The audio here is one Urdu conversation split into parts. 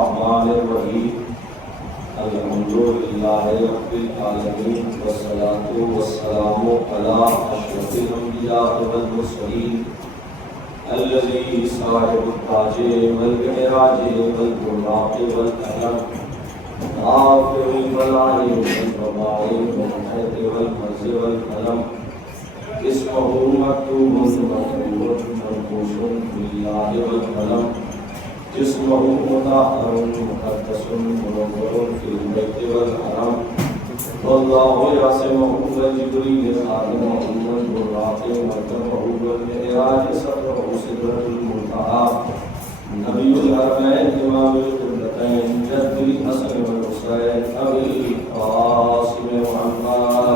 الرحمن الرحیم الحمد للہ رب العالمین والصلاة والسلام علی اشرف الانبیاء والمرسلین الذی صاحب التاج والمعراج والبراق والکرم نافع البلاء والوباء والحیط والمرض والقلم اسمه مکتوب مکتوب منقوش باللہ والقلم جسمه مطهر مقدس منور في البيت والحرم والله يعصمه وجبريل خادمه والبراق مركبه والمعراج سفره سدرة المنتهى نبي الحرمين إمام القبلتين جد الحسن والحسين أبي القاسم محمد.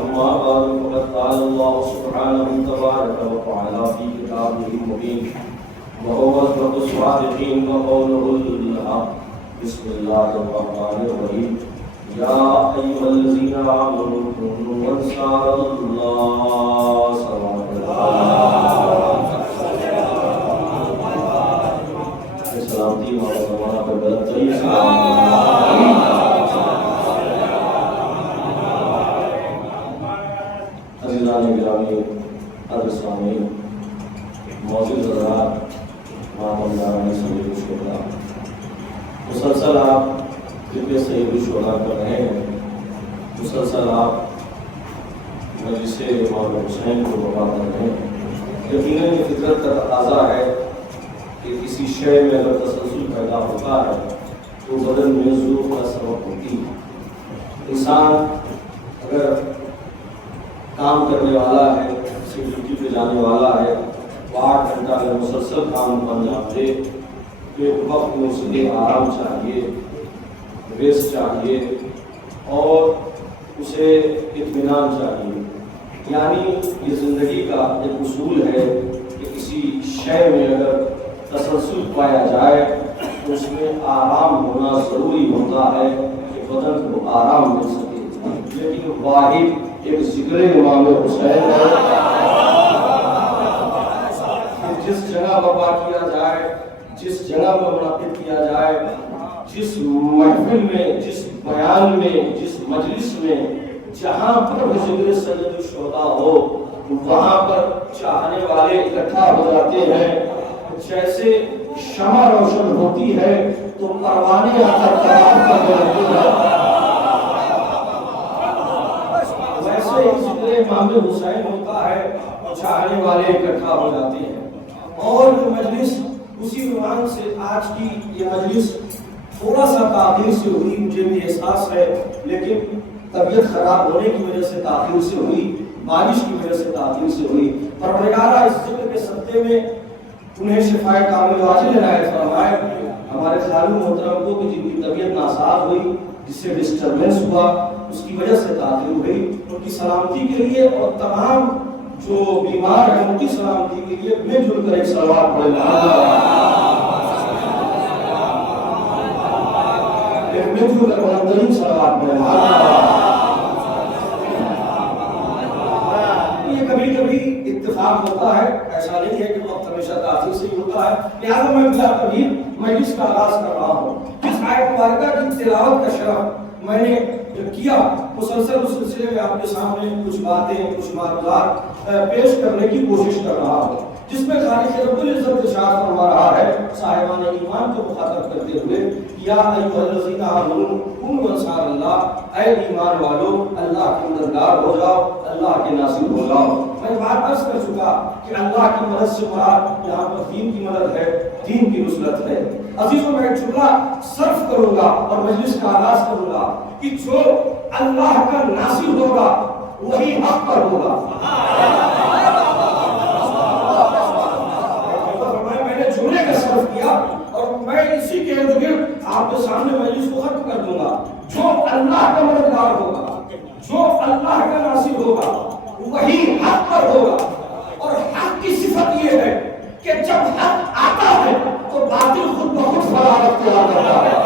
أما بعد فقد قال الله سبحانه تبارك وتعالى في كتابه المبين وهو أصدق الصادقين وقوله الحق. بسم الله الرحمن الرحيم. يا أيها الذين آمنوا كونوا أنصار الله صلوات الله سلامتی مولا زمانہ پر بلند چاہیے عزیزان گرامی حضرت سامعین معزز حضرات مامداران سید الشہداء مسلسل آپ ذکر سید الشہداء کر رہے ہیں مسلسل آپ مجلس امام حسین کو بابا کر رہے ہیں یقیناً یہ فطرت کا تقاضا ہے کہ کسی شے میں اگر تسلسل پیدا ہوتا ہے تو بدن میں ذوق کا سبب ہوتی ہے. انسان اگر کام کرنے والا ہے کسی ڈیوٹی پہ جانے والا ہے 8 گھنٹہ اگر مسلسل کام انجام دے تو ایک وقت میں اسے آرام چاہیے ریسٹ چاہیے اور اسے اطمینان چاہیے. یعنی یہ زندگی کا ایک اصول ہے کہ کسی شے میں اگر تسلسل پایا جائے تو اس میں آرام ہونا ضروری ہوتا ہے کہ بدن کو آرام مل سکے. لیکن واحد ایک ذکر امام حسین ہے کہ جس جگہ وبا کیا جائے جس جگہ پر منعقد کیا جائے جس محفل میں جس بیان میں جس مجلس میں جہاں پر ذکر سید الشہداء ہو وہاں پر چاہنے والے اکٹھا ہو جاتے ہیں. جیسے شمع روشن ہوتی ہے تو پروانے آ کر تمام کرنے لگتے ہیں ویسے ایک ذکر امام حسین ہوتا ہے اور چاہنے والے اکٹھا ہو جاتے ہیں. اور مجلس اسی عنوان سے آج کی یہ مجلس تھوڑا سا تاخیر سے ہوئی مجھے بھی احساس ہے لیکن طبیعت خراب ہونے کی وجہ سے تاخیر سے ہوئی بارش کی وجہ سے تاخیر سے ہوئی. پروردگار اس ذکر کے صدقے میں انہیں شفائے کامل عاجل عنایت فرمائے. ہمارے خالو محترم کو کہ جن کی طبیعت ناساز ہوئی جس سے ڈسٹربنس ہوا اس کی وجہ سے تاخیر ہوئی ان کی سلامتی کے لیے اور تمام جو بیمار ہیں ان کی سلامتی کے لیے مل جل کر ایک صلوات پڑھیں مل جل کر بلندترین صلوات پڑھیں. یہ کبھی کبھی اتفاق ہوتا ہے ایسا نہیں ہے کہ وقت ہمیشہ تاخیر سے ہی ہوتا ہے. لہٰذا میں بلا کبھی مجلس کا آغاز کر رہا ہوں. جس آیت مبارکہ کی تلاوت کا شرف میں نے کیا مسلسل اس سلسلے میں آپ کے سامنے کچھ باتیں کچھ معلومات پیش کرنے کی کوشش کر رہا ہوں جس میں خالق رب العزت ارشاد فرما رہا ہے صاحبان ایمان کو مخاطب کرتے ہوئے یا ایھا الذین آمنوا کونوا انصار اللہ اے ایمان والو اللہ کے مددگار ہو جاؤ اللہ کے ناصر ہو جاؤ. میں بات عرض کر چکا کہ اللہ کی مدد سے مراد یہاں پر دین کی مدد ہے دین کی نصرت ہے. عزیزوں میں ایک جملہ صرف کروں گا اور مجلس کا آغاز کروں گا کہ جو اللہ کا ناصر ہوگا وہی حق پر ہوگا. میں نے جملے کا صرف کیا اور میں اسی کے ارد گرد آپ کے سامنے مجلس کو ختم کر دوں گا. جو اللہ کا مددگار ہوگا جو اللہ کا ناصر ہوگا وہی حق پر ہوگا. اور حق کی صفت یہ ہے کہ جب حق آتا ہے تو باطل خود بخود فرار اختیار کرتا ہے.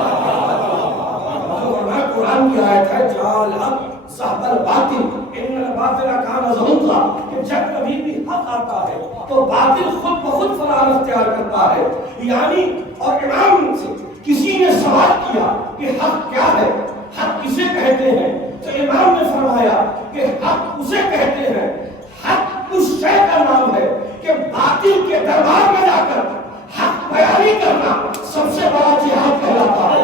قرآن کی آیت ہے جعل الحق ذهب الباطل ان الباطل کان زہوقا کہ جب کبھی بھی حق آتا ہے تو باطل خود بخود فرار اختیار کرتا ہے. یعنی اور امام سے کسی نے سوال کیا کہ حق کیا ہے, حق کسے کہتے ہیں, تو امام نے فرمایا کہ حق اسے کہتے ہیں, حق اس شے کا نام ہے کہ باطل کے دربار میں جا کر حق بیانی کرنا سب سے بڑا جہاد کہلاتا ہے.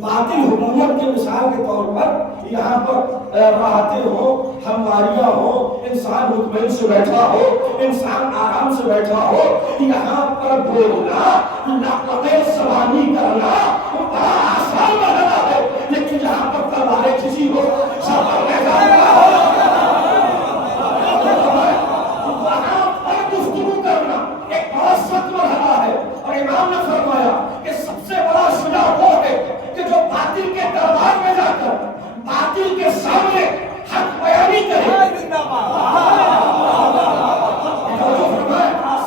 باطل حکومت کے مثال کے طور پر یہاں پر راحتیں ہوں, ہمواریاں ہوں, انسان مطمئن سے بیٹھا ہو, انسان آرام سے بیٹھا ہو, یہاں پر بولنا لقبے سوانی کرنا بڑا آسان بنا ہے. لیکن جہاں پر تلواریں کسی ہو سفر میں جانا ہو وہاں پر گفتگو کرنا ایک بڑا سخت مرحلہ ہے. اور امام نے فرمایا کہ سب سے بڑا شجاع وہ ہے کہ جو باطل کے دربار میں جا کر باطل کے سامنے حق بیانی کرے.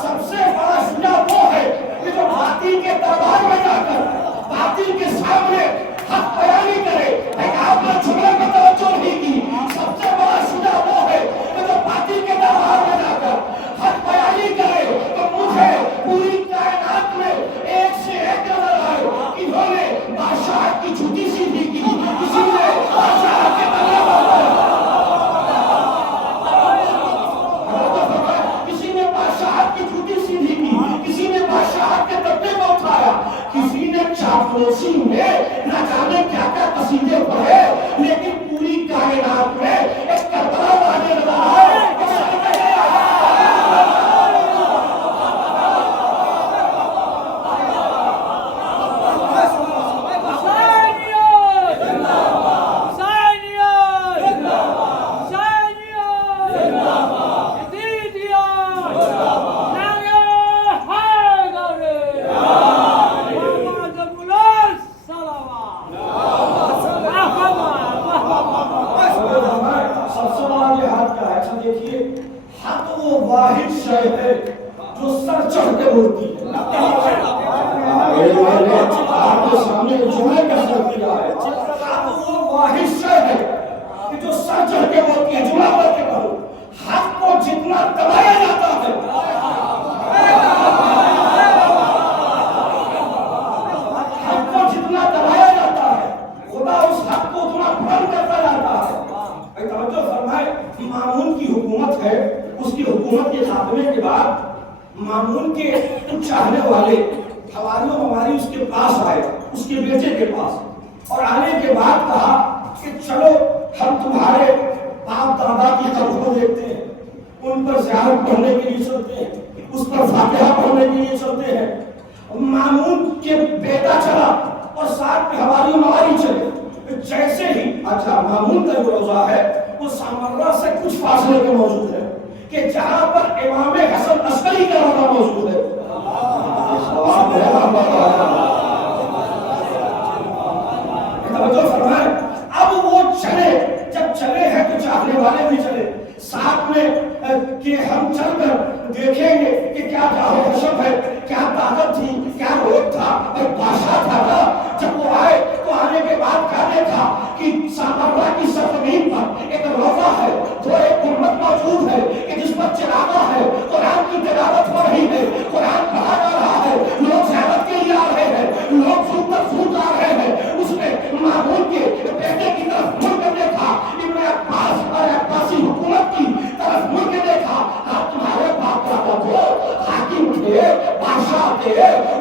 سب سے بڑا شجاع وہ ہے کہ جو باطل کے دربار میں جا کر باطل کے سامنے حق بیانی کرے. آپ نے جملے میں توجہ نہیں کی. سب سے بڑا شجاع وہ ہے کہ جو باطل کے دربار میں جا کر حق بیانی کرے. تو مجھے پوری کائنات میں ایک سے ایک نظر آئے. انہوں نے بادشاہ کی چھٹی سیدھی کی, کسی نے بادشاہ کے تلے بندھا, کسی نے بادشاہ کی چھٹی سیدھی کی, کسی نے بادشاہ کے تلے کو اٹھایا, کسی نے چاپلوسی میں نہ جانے کیا کیا قصیدے پڑھے. لیکن پوری کائنات میں ایک کربلا واقع نظر آئے. مامون کے کچھ چاہنے والے حواریوں ہماری اس کے پاس آئے, اس کے بیٹے کے پاس, اور آنے کے بعد کہا کہ چلو ہم تمہارے باپ دادا کی قبروں دیکھتے ہیں, ان پر زیارت پڑھنے کے لیے چلتے ہیں, اس پر فاتحہ پڑھنے کے لیے چلتے ہیں. مامون کے بیٹا چلا اور ساتھ میں حواریوں ہماری چلے. جیسے ہی اچھا مامون کا جو روضہ ہے وہ سامرہ سے کچھ فاصلے پہ موجود ہے کہ جہاں پر امام حسن عسکری کا روضہ موجود ہے. اب وہ چلے, جب چلے ہیں تو چاہنے والے بھی چلے ساتھ میں کہ ہم چل کر دیکھیں گے کہ کیا جاہو حشم ہے, کیا طاقت تھی, کیا روک تھا, اور بادشاہ تھا نا. جب وہ آئے تو آنے کے بعد کیا دیکھا کہ سامرہ کی سرزمین پر ایک روضہ ہے, جو ایک گنبد موجود ہے کہ جس پر چراغاں ہے, قرآن کی تلاوت ہو رہی ہے, قرآن پڑھا جا رہا ہے, لوگ زیارت کے لیے آ رہے ہیں, لوگ سود پر سود آ رہے ہیں. اس نے مامون کے بیٹے کی طرف مڑ کر دیکھا, ابن عباس اور عباسی حکومت کی طرف مڑ کے دیکھا. آپ تمہارے باپ دادا تھے, حاکم تھے, بادشاہ تھے,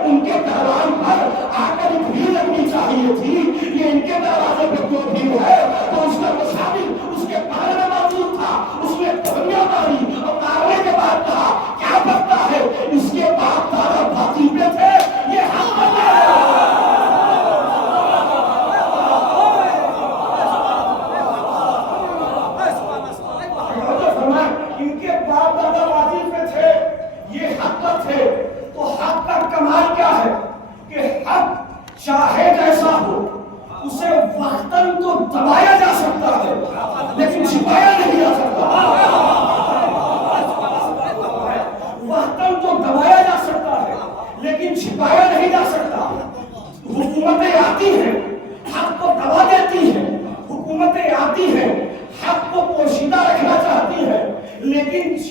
ان کے دربار پر آ کر بھیڑ لگنی چاہیے تھی. یہ ان کے دروازے پہ کیوں بھیڑ ہے؟ تو اس کا مشابل اس کے بارے میں موجود تھا. اس نے دنیا ماری اور مارنے کے بعد کہا کیا پتا ہے اس کے باپ دادا بھاتی پہ تھے, یہ حق ہے. ان کے باپ دادا بھاتی پہ تھے, یہ حق تھے. تو حق کا کمال کیا ہے کہ حق چاہے جیسا ہو اسے وقتاً تو دبایا جا سکتا ہے لیکن چھپایا نہیں جا سکتا. وقتاً تو دبایا جا سکتا ہے لیکن چھپایا نہیں جا سکتا. حکومتیں آتی ہیں, حق کو دبا دیتی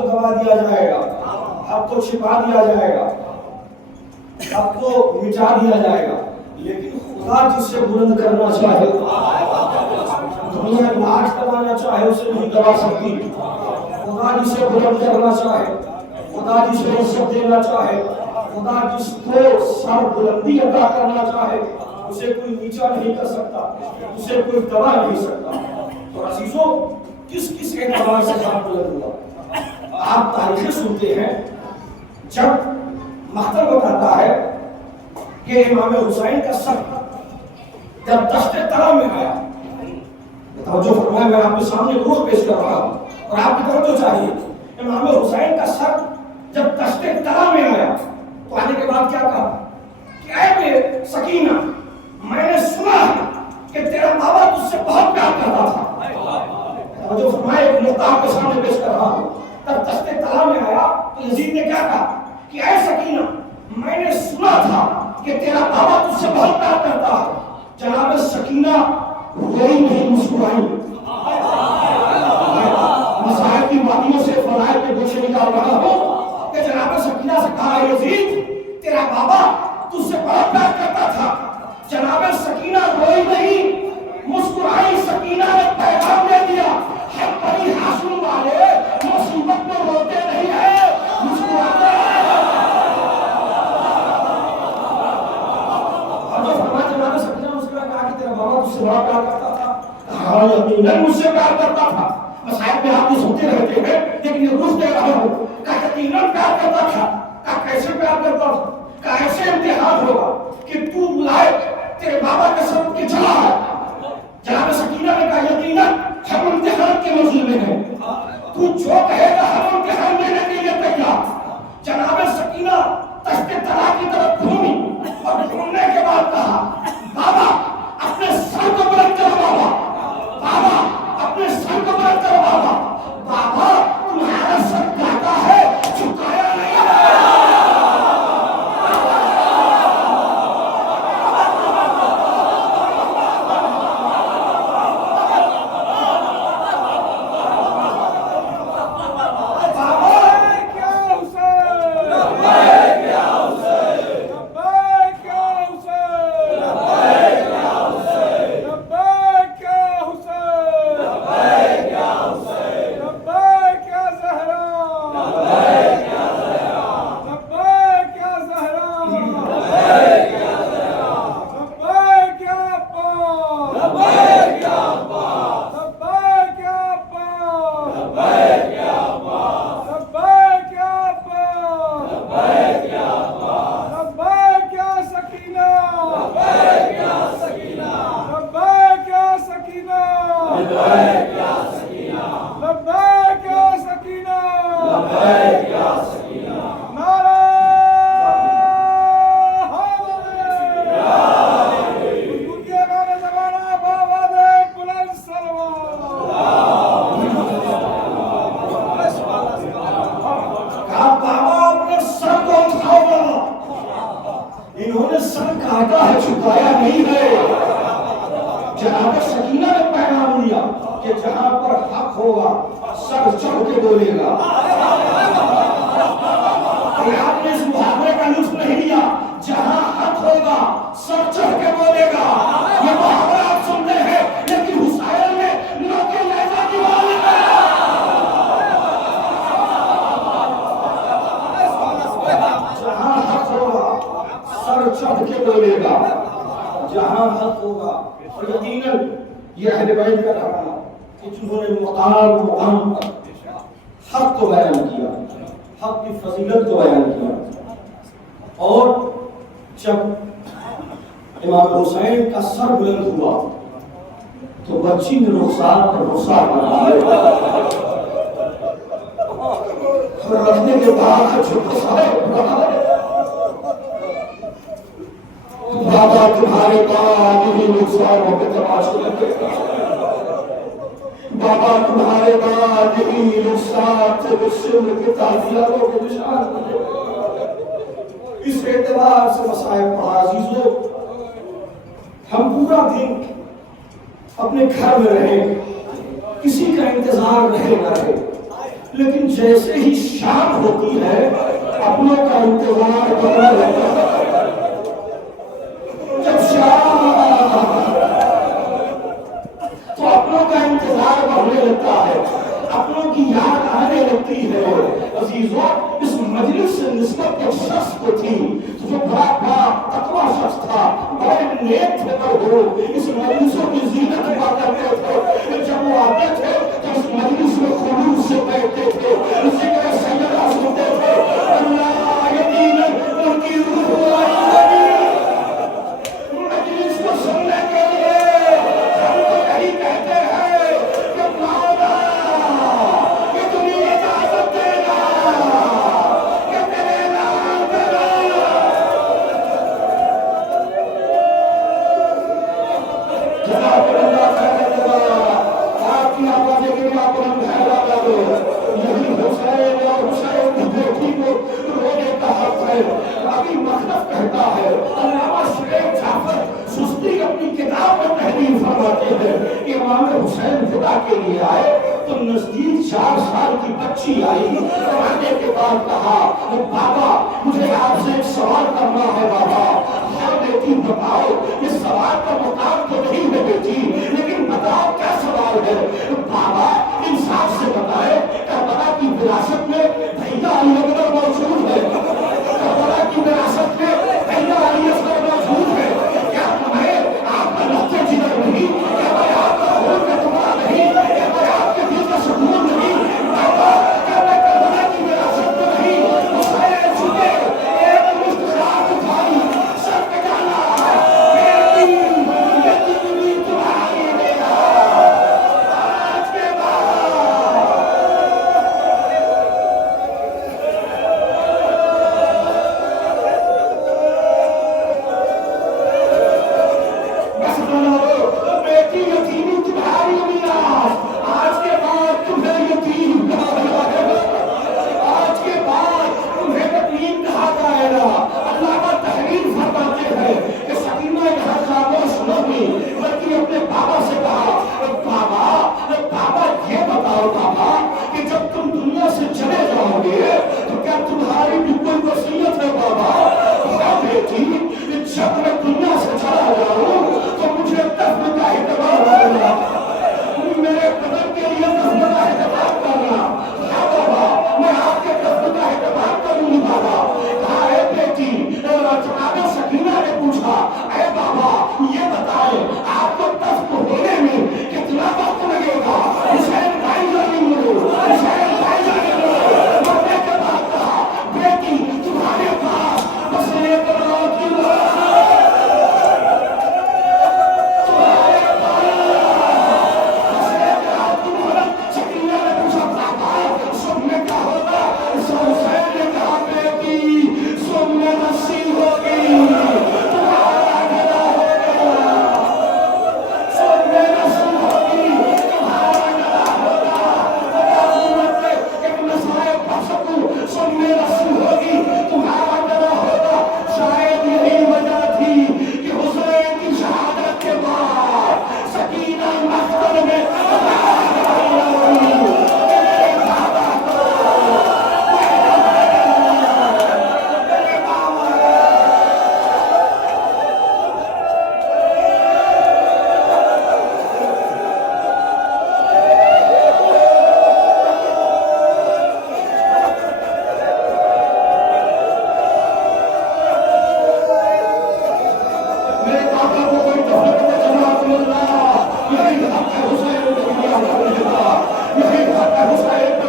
کو دبا دیا جائے گا، حق کو چھپا دیا جائے گا، حق کو مٹا دیا جائے گا، لیکن خدا جسے بلند کرنا چاہے، دنیا لاٹھ دبانا چاہے اسے نہیں دبا سکتی۔ خدا جسے بلند کرنا چاہے، خدا جسے عزت دینا چاہے، خدا جس کو سر بلندی عطا کرنا چاہے، اسے کوئی نیچا نہیں کر سکتا، اسے کوئی دبا نہیں سکتا۔ تو عزیزوں، کس کس اعتبار سے سر بلند ہوا؟ آپ تاریخیں سنتے ہیں، جب مہتر بتاتا ہے کہ امام حسین کا سر جب دشت طرح میں آیا، توجہ فرمائے، میں آپ کے سامنے روح پیش کر رہا ہوں اور آپ کی توجہ چاہیے۔ امام حسین کا سر جب دشت طرح میں آیا تو آنے کے بعد کیا کہا کہ اے میرے سکینہ، میں نے سنا ہے کہ تیرا بابا تجھ سے بہت پیار کرتا تھا۔ توجہ فرمائے، ایک نقطہ آپ کے سامنے پیش کر رہا ہوں۔ جب دشت طرح میں آیا تو یزید نے کیا کہا کہ اے سکینہ، میں نے سنا تھا کہ تیرا بابا تجھ سے بہت پیار کرتا ہے۔ جناب سکینہ روئی نہیں، مسکرائی۔ مسائل کی وادیوں سے فضائل کے گوشے نکال رہا ہوں کہ جناب سکینہ سے کہا یزید تیرا بابا تجھ سے بہت پیار کرتا تھا۔ جناب سکینہ روئی نہیں، مسکرائی۔ سکینہ نے پیغام دے دیا، ہم بنی ہاشم والے مصیبت میں روتے نہیں ہیں، مسکراتے ہیں۔ جناب سکینہ مسکرا کہا کہ تیرا بابا تجھ سے بڑا پیار کرتا تھا۔ ہاں یقیناً مجھ سے پیار کرتا تھا۔ مسائل میں آپ کو سنتے رہتے ہیں لیکن یہ روح دے رہا ہوں کہ یقیناً پیار کرتا تھا۔ کہ کیسے پیار کرتا تھا؟ کہ ایسے امتحان ہوگا کہ تو بلائے تیرے بابا کے سر کے چلا ہے۔ جناب سکینہ نے کہا یقیناً ہم امتحان کے منزل میں ہیں، تو جو کہے گا ہم امتحان دینے کے لیے تیار۔ جناب سکینہ دشت طرح کی طرف گھومی اور گھومنے کے بعد کہا بابا اپنے سر کو بلند کرو، بابا بابا اپنے سر کو بلند کرو، بابا بابا تمہارا سر کہتا ہے جھکایا نہیں ہے۔ جہاں حق ہوگا، اور یقیناً یہ اہل بیت کا رہا کہ جنہوں نے مقام پر حق کو بیان کیا، حق کی فضیلت کو بیان کیا۔ اور جب امام حسین کا سر بلند ہوا تو بچی نے رخسار پر رخسار بنا لیا، رکھنے کے بعد بابا تمہارے بعد ہی رخساروں کے تماشے لگے، بابا تمہارے بعد ہی رخسار سے بشر کے تعزیتوں کے نشان لگے۔ اس اعتبار سے مسائل پڑھا عزیزوں، ہم پورا دن اپنے گھر میں رہیں، کسی کا انتظار رہے نہ رہے، لیکن جیسے ہی شام ہوتی ہے اپنوں کا انتظار کرنے لگتا ہے. جب شام تو اپنوں کا انتظار بڑھنے لگتا ہے, اپنوں کی یاد آنے لگتی ہے. عزیزوں, اس مجلس سے نسبت ایک شخص کو تھی جو بڑا تقویٰ شخص تھا, بڑے نیک تھے, وہ اس مجلسوں کی زینت ہوا کرتے تھے. جب وہ آتے تھے تو اس مجلس میں خلوص سے بیٹھتے تھے, ذکر سیدہ سنتے تھے. اللہ یقین ان کی روح آئی مجلس کو سننے کے لیے. ہم تو یہی کہتے ہیں کہ مولا کہ تمہیں اجازت دینا کہ تیرے نام کرا. جزاک اللہ خیر جزا. آپ کی آوازیں کے لیے آپ کو ہم خیر آگا دو. یہی حسین اور حسین کی بیٹی کو رونے کا حق ہے. ابھی مخلف کہتا ہے, علامہ شریف جعفر سستی اپنی کتاب میں تحریر فرماتے ہیں کہ امام حسین فدا کے لیے آئے تو نزدیک 4 سال کی بچی آئی. آنے کے بعد کہا, بابا مجھے آپ سے ایک سوال کرنا ہے. بابا ہاں بیٹی بتاؤ, یہ سوال کا مقام تو نہیں ہے بیٹی, لیکن بتاؤ کیا سوال ہے. بابا انصاف سے بتائے, کربلا کی وراثت میں بھیا علی اکبر موجود ہے, کربلا کی وراثت میں بھیا علی اکبر موجود ہے. کیا تمہیں آپ کا لطف جگر نہیں, کیا میں آپ کا خون کا ٹکڑا نہیں, کیا میں آپ کے دل کا سکون نہیں. بابا کیا میں کربلا کی وراثت میں نہیں. حسین چھٹے ایک مستخار اٹھائی, سر پہ ڈالا, بیٹی بیٹی تمہاری میرا آج کے بعد. بس کرو, بیٹی یتیمی تمہاری میراث, آج کے بعد تمہیں یتیم کہا جائے گا, آج کے بعد تمہیں یتیم کہا جائے گا. علامہ تحریر فرماتے ہیں کہ سکینہ یہاں خاموش نہ ہوئی بلکہ اپنے بابا سے کہا, بابا یہ بتاؤ بابا کہ جب تم دنیا سے چلے جاؤ گے تو کیا تمہاری بھی کوئی وصیت ہے. بابا ہاں بیٹی, جب میں دنیا سے چلا جاؤں تو مجھے دفن کا اہتمام کرنا, میرے قدر کے لیے دفن کا اہتمام کرنا. ہاں بابا میں آپ کے دفن کا اہتمام کروں گی. بابا کہا, اے بیٹی, جناب سکینہ نے پوچھا, اے بابا یہ بتائیں آپ کو دفن ہونے میں کتنا وقت لگے گا. حسین بھائی جانے ملو, حسین بھائی جانے ملو. مرنے کے بعد کہا, بیٹی تمہارے پاس بس ایک رات کی رات حسین